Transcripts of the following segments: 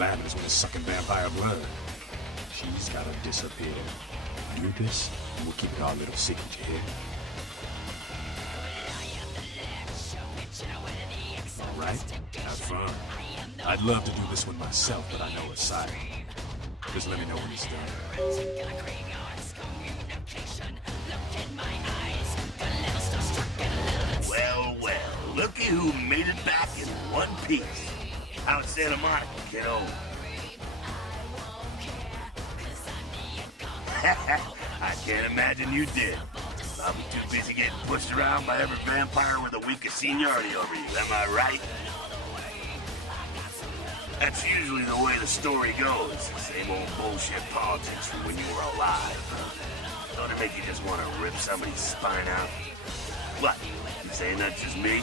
Lavin is when it's sucking vampire blood. She's gotta disappear. Do this, and we'll keep it our little secret, you hear? Alright, have fun. I'd love to do this one myself, but I know a side. Just let me know when it's done. Well, well, looky who made it back in one piece. Out in Santa Monica, kiddo. I can't imagine you did. Probably too busy getting pushed around by every vampire with the weakest seniority over you, am I right? That's usually the way the story goes. Same old bullshit politics from when you were alive. Don't it make you just want to rip somebody's spine out? What? You saying that's just me?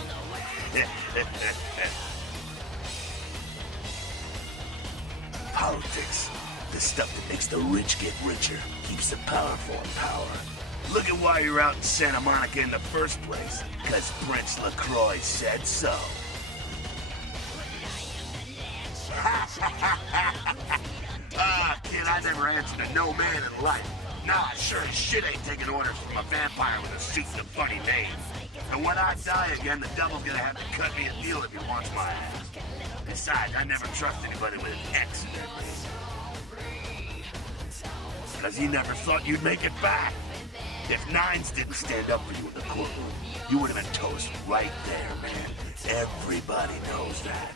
Politics. The stuff that makes the rich get richer, keeps the powerful in power. Look at why you're out in Santa Monica in the first place. Because Prince LaCroix said so. Kid, I never answered to no man in life. Nah, sure as shit ain't taking orders from a vampire with a suit and a funny name. And when I die again, the devil's gonna have to cut me a deal if he wants my ass. Besides, I never trust anybody with an X in their name. Because he never thought you'd make it back. If Nines didn't stand up for you in the courtroom, you would have been toast right there, man. Everybody knows that.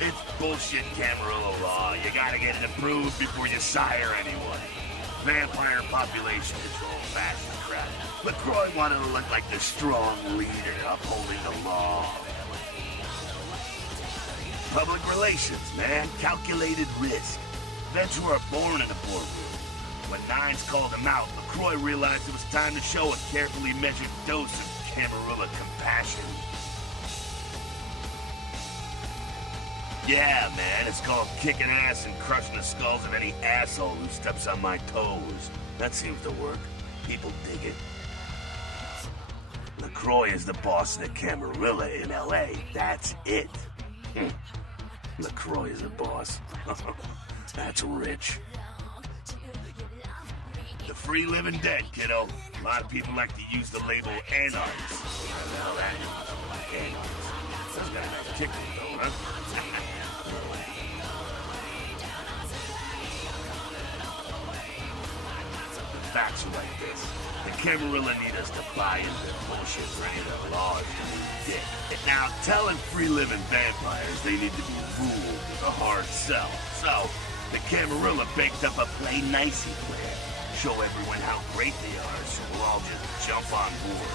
It's bullshit Camarillo law. You gotta get it approved before you sire anyone. Vampire population control, fast crap. LaCroix wanted to look like the strong leader upholding the law. Public relations, man. Calculated risk. Vets were born in a boardroom. When Nines called him out, LaCroix realized it was time to show a carefully measured dose of Camarilla compassion. Yeah, man, it's called kicking ass and crushing the skulls of any asshole who steps on my toes. That seems to work. People dig it. LaCroix is the boss of the Camarilla in L.A. That's it. LaCroix is a boss. That's rich. The free living dead, kiddo. A lot of people like to use the label anarchist. What the hell that is? Anarchist. That's got a nice kick to it, though, huh? Facts are like this. The Camarilla need us to buy into their bullshit for any of the laws to move dick. Now, telling free-living vampires they need to be ruled is a hard sell. So, the Camarilla baked up a play nicey plan. Show everyone how great they are, so we'll all just jump on board.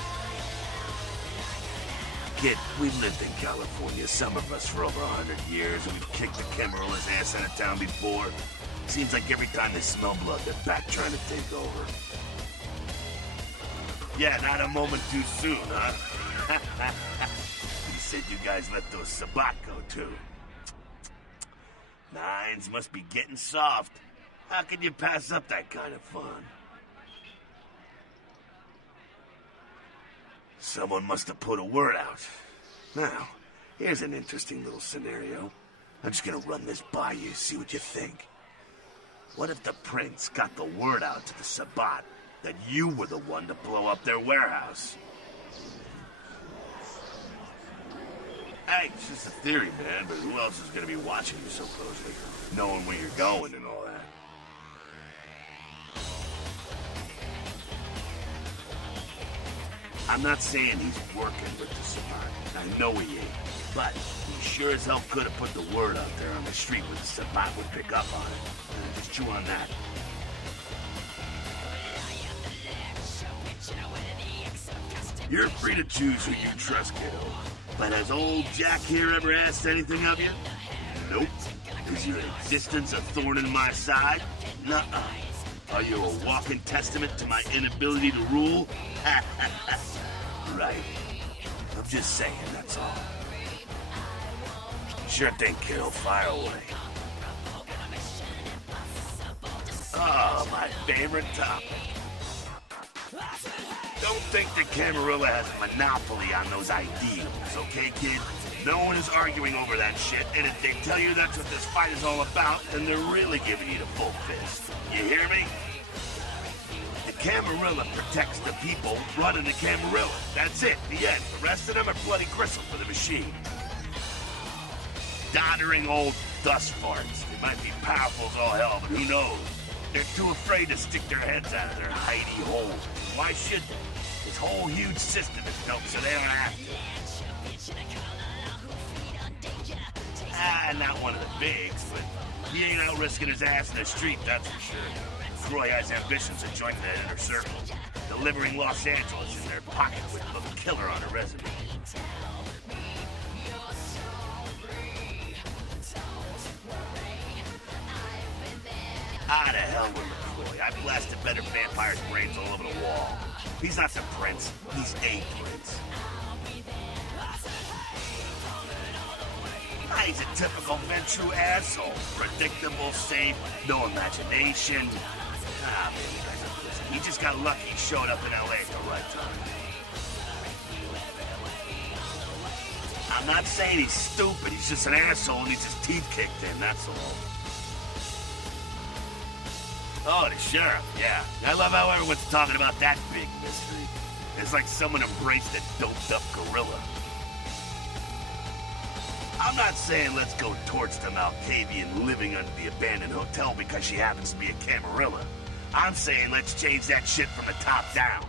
Kid, we've lived in California, some of us for over 100 years, and we've kicked the Camarilla's ass out of town before. Seems like every time they smell blood, they're back trying to take over. Yeah, not a moment too soon, huh? You said you guys let those Sabat go, too. Nines must be getting soft. How can you pass up that kind of fun? Someone must have put a word out. Now, here's an interesting little scenario. I'm just gonna run this by you, see what you think. What if the Prince got the word out to the Sabat that you were the one to blow up their warehouse? Hey, it's just a theory, man, but who else is gonna be watching you so closely? Knowing where you're going and all that. I'm not saying he's working with the Sabat. I know he ain't. But he sure as hell could have put the word out there on the street where the Sabat would pick up on it. Just chew on that. You're free to choose who you trust, kiddo. But has old Jack here ever asked anything of you? Nope. Is your existence a thorn in my side? Nuh-uh. Are you a walking testament to my inability to rule? Right. I'm just saying, that's all. Sure thing, kiddo. Fire away. Oh, my favorite topic. Don't think the Camarilla has a monopoly on those ideals, okay, kid? No one is arguing over that shit, and if they tell you that's what this fight is all about, then they're really giving you the full fist. You hear me? The Camarilla protects the people running the Camarilla. That's it, the end. The rest of them are bloody gristle for the machine. Doddering old dust farts. They might be powerful as all hell, but who knows? They're too afraid to stick their heads out of their hidey holes. Why should they? This whole huge system is built so they don't have to. Not one of the bigs, but he ain't out risking his ass in the street, that's for sure. Croy has ambitions of joining the inner circle, delivering Los Angeles in their pocket with a killer on a resume. The hell with McCoy. I blasted better vampires' brains all over the wall. He's not the prince, he's a prince. He's a typical Ventrue asshole. Predictable, safe, no imagination. Man, you guys are pussy. He just got lucky he showed up in LA at the right time. I'm not saying he's stupid, he's just an asshole and needs his teeth kicked in, that's all. Oh, the sheriff, yeah. I love how everyone's talking about that big mystery. It's like someone embraced a doped-up gorilla. I'm not saying let's go torch the Malkavian living under the abandoned hotel because she happens to be a Camarilla. I'm saying let's change that shit from the top down.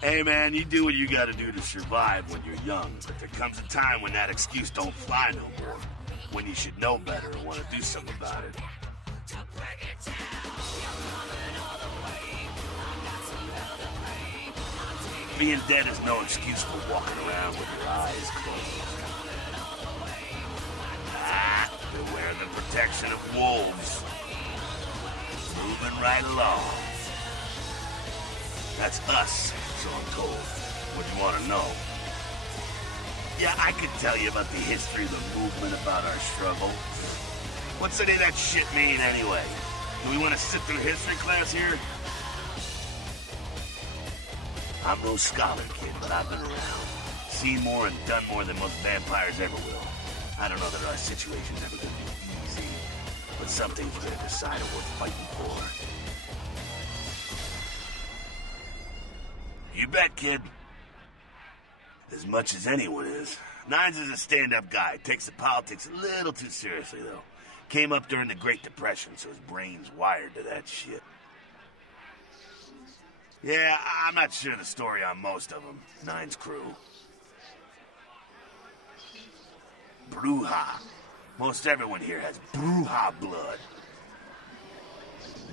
Hey man, you do what you gotta do to survive when you're young, but there comes a time when that excuse don't fly no more. When you should know better and want to do something about it. Being dead is no excuse for walking around with your eyes closed. Beware the protection of wolves. Moving right along. That's us, so I'm told. What do you want to know? Yeah, I could tell you about the history of the movement, about our struggle. What's any of that shit mean, anyway? Do we want to sit through history class here? I'm no scholar, kid, but I've been around. Seen more and done more than most vampires ever will. I don't know that our situation's ever gonna be easy, but some things you gotta decide are worth fighting for. You bet, kid. As much as anyone is. Nines is a stand-up guy. Takes the politics a little too seriously, though. Came up during the Great Depression, so his brain's wired to that shit. Yeah, I'm not sure the story on most of them. Nine's crew. Bruja. Most everyone here has Bruja blood.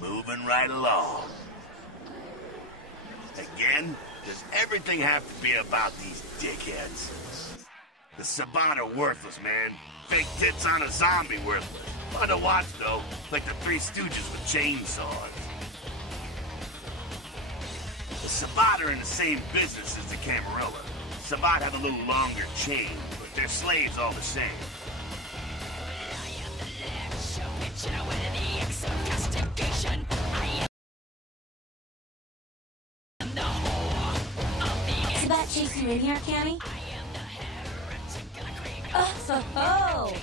Moving right along. Again? Does everything have to be about these dickheads? The Sabat are worthless, man. Fake tits on a zombie worthless. Fun to watch, though. Like the Three Stooges with chainsaws. The Sabat are in the same business as the Camarilla. Sabat have a little longer chain, but they're slaves all the same. Sabat chase you in here, Cammy? Oh,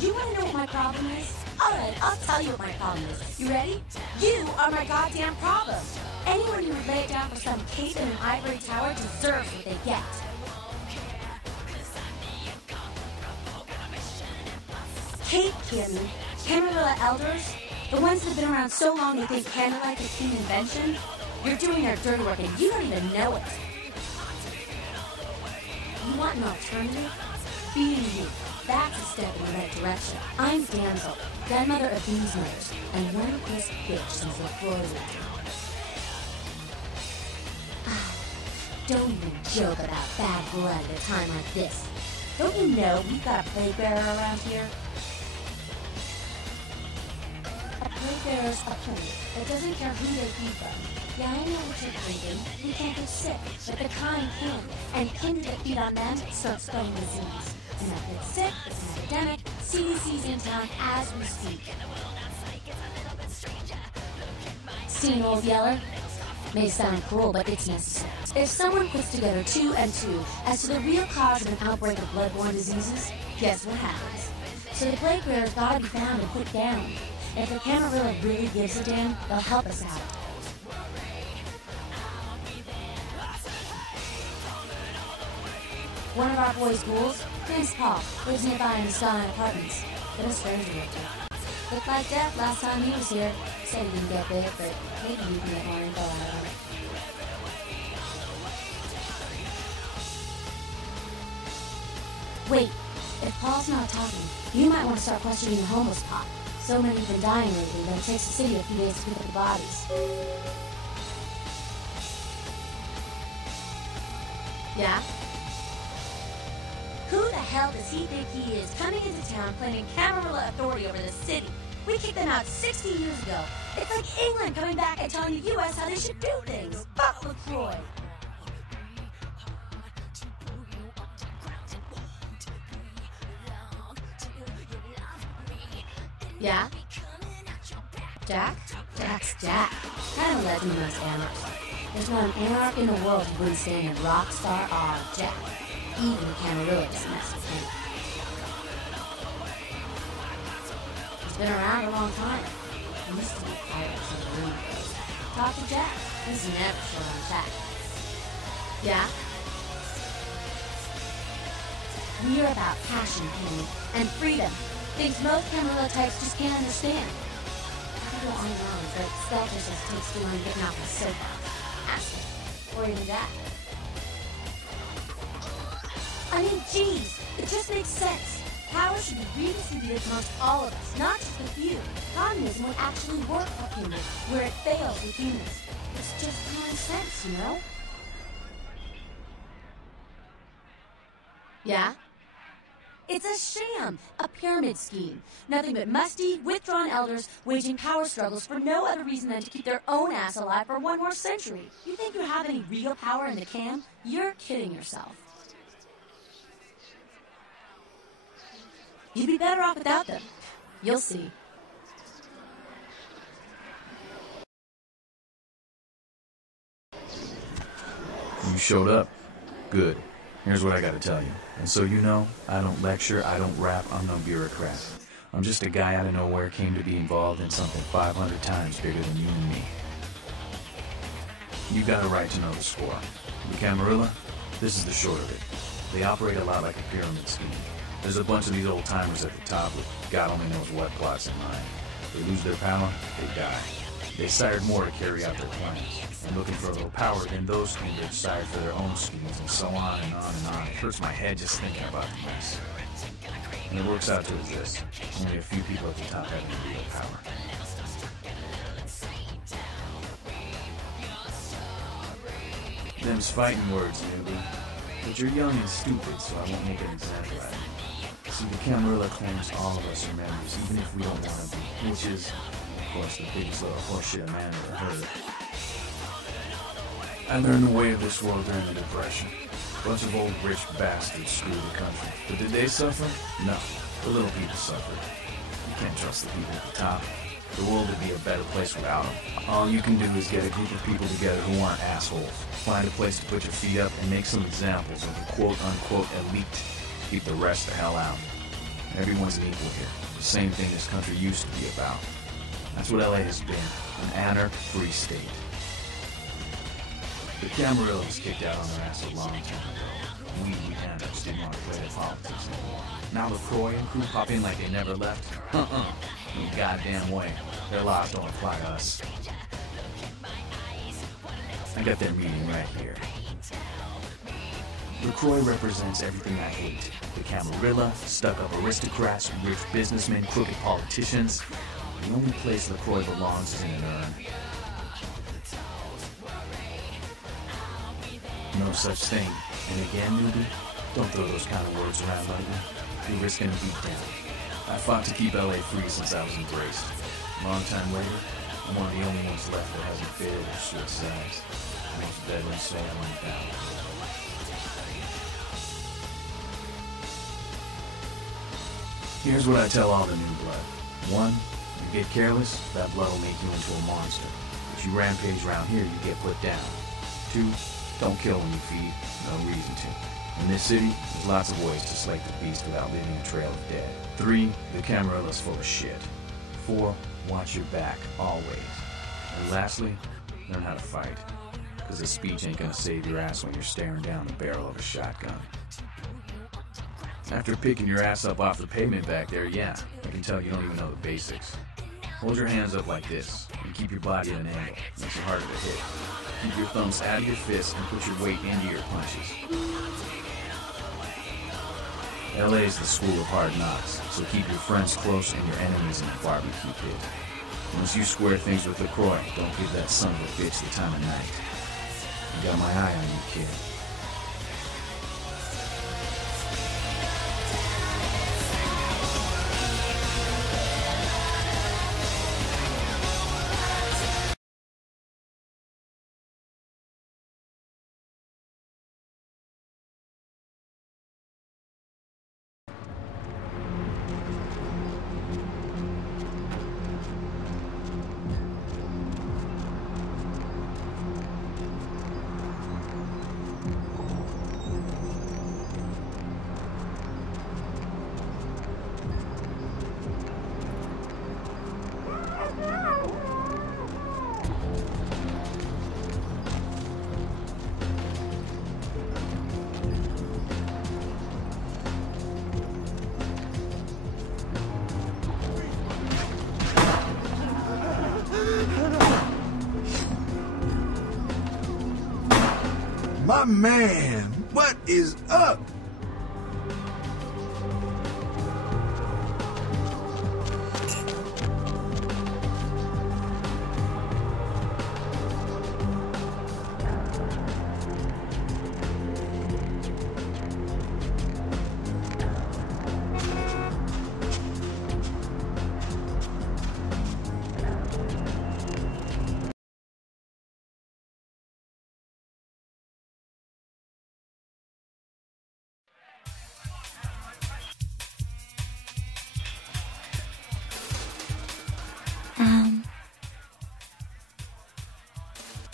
you want to know what my problem is? Alright, I'll tell you what my problem is. You ready? You are my goddamn problem. Anyone who would lay it down for some cape in an ivory tower deserves what they get. Cape, Cammy. Camarilla elders? The ones that have been around so long they think candlelight is an invention? You're doing their dirty work and you don't even know it. You want an alternative? Being you. That's a step in the right direction. I'm Damsel, grandmother of these mothers, and one of this bitch since the Florida. Don't even joke about bad blood at a time like this. Don't you know we've got a plague bearer around here? A plague bearer's a plague that doesn't care who they feed from. Yeah, I know what you're thinking. We can't get sick, but the kind can. And kindred that feed on them start spreading disease. And that gets sick, it's an epidemic. CDC's in town as we speak. Seen Old Yeller? May sound cruel, but it's necessary. If someone puts together 2 and 2 as to the real cause of an outbreak of bloodborne diseases, guess what happens? So the plague bearers gotta be found and put down. If the Camarilla really gives a damn, they'll help us out. One of our boys' ghouls, name's Paul, lives nearby in the Skyline Apartments. But a stranger with him. Looked like death last time he was here. Said he didn't get bit, but maybe you can get more info out of him. Wait, if Paul's not talking, you might want to start questioning the homeless pot. So many have been dying lately that it takes the city a few days to pick up the bodies. Yeah? Who the hell does he think he is, coming into town claiming Camarilla authority over the city? We kicked them out 60 years ago. It's like England coming back and telling the U.S. how they should do things. Fuck LaCroix. Yeah? Jack? Jack's Jack. Kind of a legend amongst anarchs. There's not an anarch in the world who wouldn't stand a rock star or Jack. Even the Camarilla doesn't mess with him. He's been around a long time. He used to be pirate for the room. Talk to Jack. He's never short on tack. Yeah? We're about passion, Penny, and freedom. Things most Camarilla types just can't understand. I could go on and on, but selfishness takes too long getting off my soapbox. Ask him. Or even Jack. I mean, geez, it just makes sense. Power should be redistributed amongst all of us, not just the few. Communism would actually work for humans, where it fails with humans. It's just common sense, you know? Yeah? It's a sham, a pyramid scheme. Nothing but musty, withdrawn elders waging power struggles for no other reason than to keep their own ass alive for one more century. You think you have any real power in the cam? You're kidding yourself. You'd be better off without them. You'll see. You showed up. Good. Here's what I gotta tell you. And so you know, I don't lecture, I don't rap, I'm no bureaucrat. I'm just a guy out of nowhere came to be involved in something 500 times bigger than you and me. You got a right to know the score. The Camarilla, this is the short of it. They operate a lot like a pyramid scheme. There's a bunch of these old-timers at the top with God only knows what plots in mind. They lose their power, they die. They sired more to carry out their plans. And looking for a little power, then those kindred sired for their own schemes, and so on and on and on. It hurts my head just thinking about the mess. And it works out to this. Only a few people at the top have any real power. Them's fighting words, newbie. But you're young and stupid, so I won't make an example out of you. See, the Camarilla claims all of us are members, even if we don't want to be, which is, of course, the biggest little horseshit a man ever heard of. I learned the way of this world during the Depression. A bunch of old rich bastards screwed the country. But did they suffer? No. The little people suffered. You can't trust the people at the top. The world would be a better place without them. All you can do is get a group of people together who aren't assholes. Find a place to put your feet up and make some examples of the quote-unquote elite. Keep the rest the hell out. Everyone's an equal here. The same thing this country used to be about. That's what LA has been. An anarch-free state. The Camarilla was kicked out on their ass a long time ago. We anarchs didn't want to play their politics anymore. Now LaCroix and crew pop in like they never left? No goddamn way. Their laws don't apply to us. I got their meeting right here. LaCroix represents everything I hate. The Camarilla, stuck-up aristocrats, rich businessmen, crooked politicians. The only place LaCroix belongs is in an urn. No such thing. And again, newbie, don't throw those kind of words around like that. You're risking a beatdown. I fought to keep LA free since I was embraced. Long time later, I'm one of the only ones left that hasn't failed or shit size. Most deadly soul on the battle. Here's what I tell all the new blood. 1, you get careless, that blood will make you into a monster. If you rampage around here, you get put down. 2, don't kill when you feed. No reason to. In this city, there's lots of ways to slake the beast without leaving a trail of dead. 3, the Camarella's full of shit. 4, watch your back, always. And lastly, learn how to fight. Because this speech ain't gonna save your ass when you're staring down the barrel of a shotgun. After picking your ass up off the pavement back there, yeah, I can tell you don't even know the basics. Hold your hands up like this, and keep your body at an angle. Makes it harder to hit. Keep your thumbs out of your fists and put your weight into your punches. LA is the school of hard knocks, so keep your friends close and your enemies in the barbecue pit. Once you square things with LaCroix, don't give that son of a bitch the time of night. I got my eye on you, kid. My man, what is up?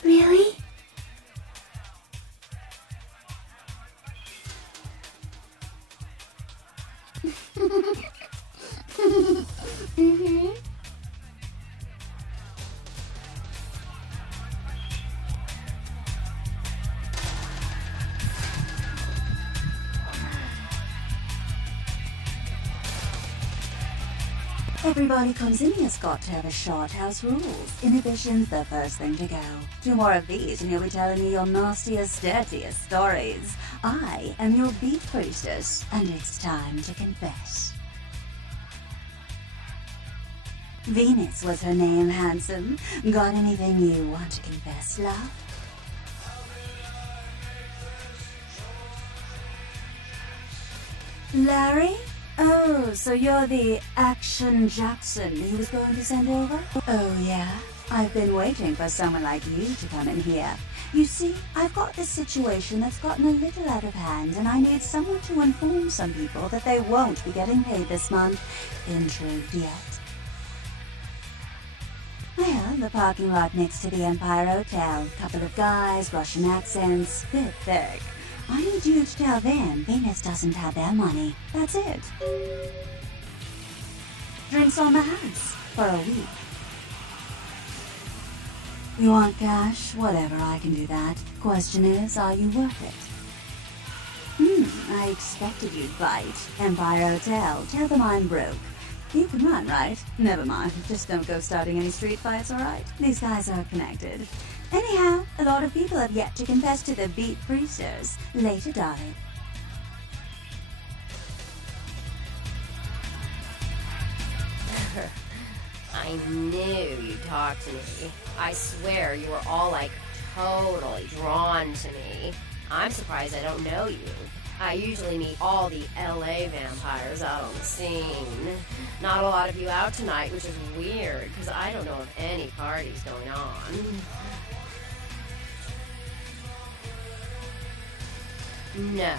Really? Mm-hmm. Everybody comes in here's got to have a short house rules. Inhibition's the first thing to go. 2 more of these and you'll be telling me your nastiest, dirtiest stories. I am your beat priestess, and it's time to confess. Venus was her name, handsome. Got anything you want to confess, love? Larry? Oh, so you're the Action Jackson he was going to send over? Oh, yeah. I've been waiting for someone like you to come in here. You see, I've got this situation that's gotten a little out of hand, and I need someone to inform some people that they won't be getting paid this month. Intrigued yet? Well, the parking lot next to the Empire Hotel. Couple of guys, Russian accents, bit thick. I need you to tell them Venus doesn't have their money. That's it. Drinks on the house for a week. You want cash? Whatever, I can do that. Question is, are you worth it? I expected you'd bite. Empire Hotel. Tell them I'm broke. You can run, right? Never mind. Just don't go starting any street fights, alright? These guys are connected. Anyhow, a lot of people have yet to confess to the Beat Priestess. Later, darling. I knew you'd talk to me. I swear you were all, like, totally drawn to me. I'm surprised I don't know you. I usually meet all the LA vampires out on the scene. Not a lot of you out tonight, which is weird, because I don't know of any parties going on. No,